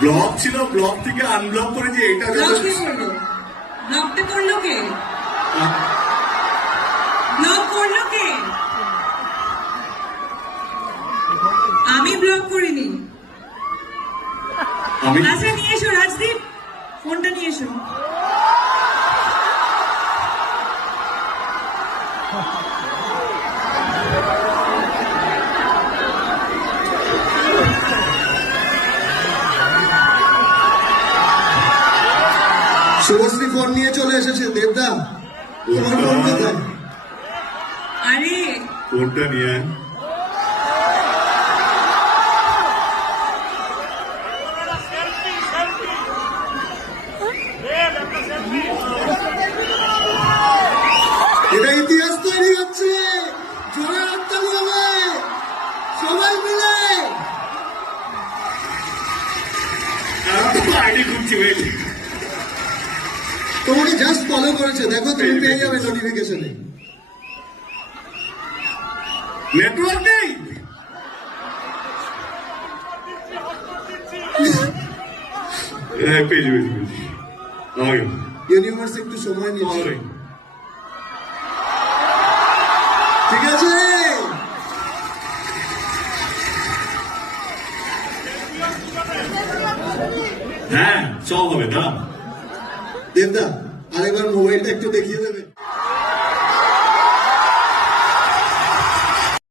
Block ছিল block থেকে unblock করেছি এটা ব্লক কে করল? ব্লকটা করল কে? ব্লক করল কে? আমি ব্লক করিনি। আমি আচ্ছা নিয়ে এসো রাজদীপ। ফোনটা নিয়ে এসো। শুভশ্রী ফোন নিয়ে চলে এসেছে দেবদা। তোমার ফোন কোথায়? আরে। ফোনটা নিয়ে। এটা ইতিহাস তৈরি হচ্ছে। জোরে হাততালি হবে সবাই মিলে। আইডি খুঁজছি তোমাকে জাস্ট ফলো করেছে দেখো তুমি পেয়ে যাবে নোটিফিকেশনে নেটওয়ার্ক নেই? হ্যাঁ ইউনিভার্স একটু সময় ঠিক আছে? হ্যাঁ সব হবে না দেবদা আরেকবার মোবাইলটা একটু দেখিয়ে দেবে